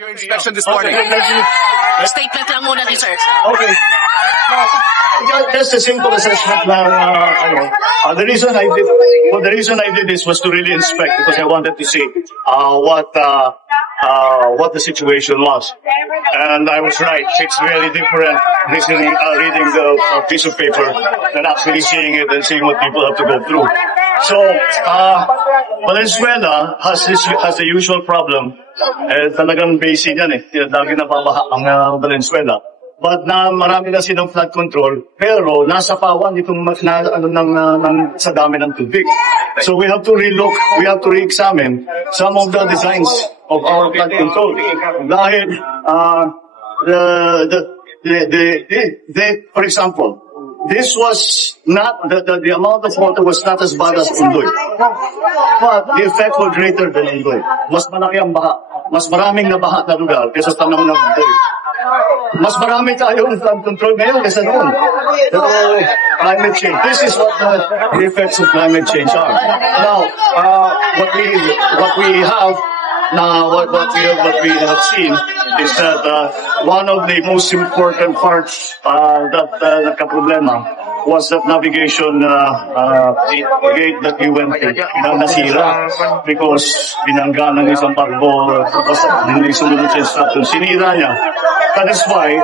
Your inspection this morning. Statement lang muna din, sir. Okay. Just a simple assessment na, the reason I did this was to really inspect because I wanted to see what the situation was. And I was right. It's very different reading the piece of paper than actually seeing it and seeing what people have to go through. So, Valenzuela has the usual problem. Talagang basin yan lagi nababaha ang Valenzuela. But marami na silang flood control, pero nasa pawan itong sa dami ng tubig. So we have to relook, we have to re-examine some of the designs of our flood control. Dahil, for example, this was not, the amount of water was not as bad as Undoy. But the effect was greater than Undoy. Mas malaki ang baha. Mas maraming nabaha na lugar kaysa tanong ng Undoy. Mas marami tayong flood control ngayon kaysa noon. Climate change. This is what the effects of climate change are. Now, what we have seen is that one of the most important parts that nagka-problema was that navigation gate that we went to na nasira because binangga ng isang barko tapos hindi sumunod sa instruction. Sinira niya. That is why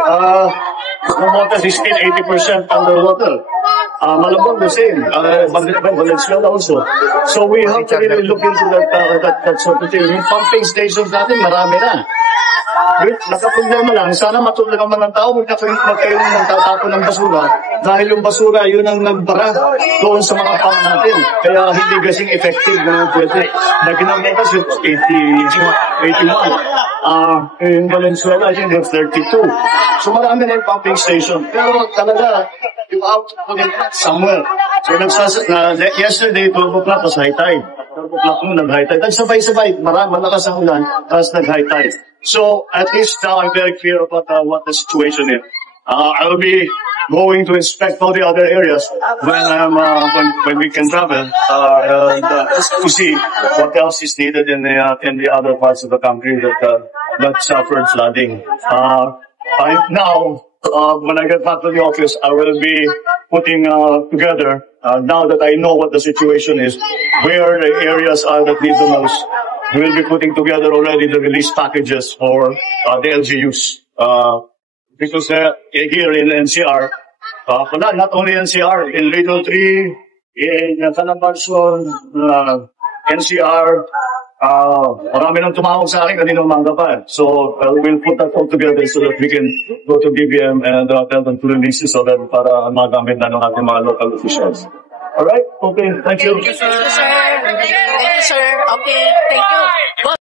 Momotas is still 80% underwater. Malabon the same. Valenzuela also. So we have to really look into that sort of thing. Yung pumping stations natin, marami na. Nakaproblema lang, sana matulungan man ng tao, magkayong nagtatapon ng basura. Dahil yung basura, yun ang nagbara doon sa mga pump natin. Kaya hindi kasing effective na pwede. Naginamit kasi 81. In Valenzuela, I think there's 32. So marami na yung pumping station. Pero talaga, you have to put it somewhere. So yesterday, 12 o'clock was high tide. 12 o'clock nung nag-high tide. Nagsabay-sabay, malakas ang ulan, tapos nag-high tide. So at least now I'm very clear about what the situation is. I will be going to inspect all the other areas when we can travel to see what else is needed in the other parts of the country that suffered flooding. Now, when I get back to the office, I will be putting together, now that I know what the situation is, where the areas are that need the most. We will be putting together already the release packages for the LGUs. Because here in NCR, not only NCR, in Region 3, in Calabarzon, NCR, marami nang tumawag sa akin kanina umaga pa. So we'll put that all together so that we can go to BBM and tell them to release it so that para magamit na ng ating mga local officials. Alright? Okay, thank you. Thank you, sir. Thank you, sir. Okay, thank you.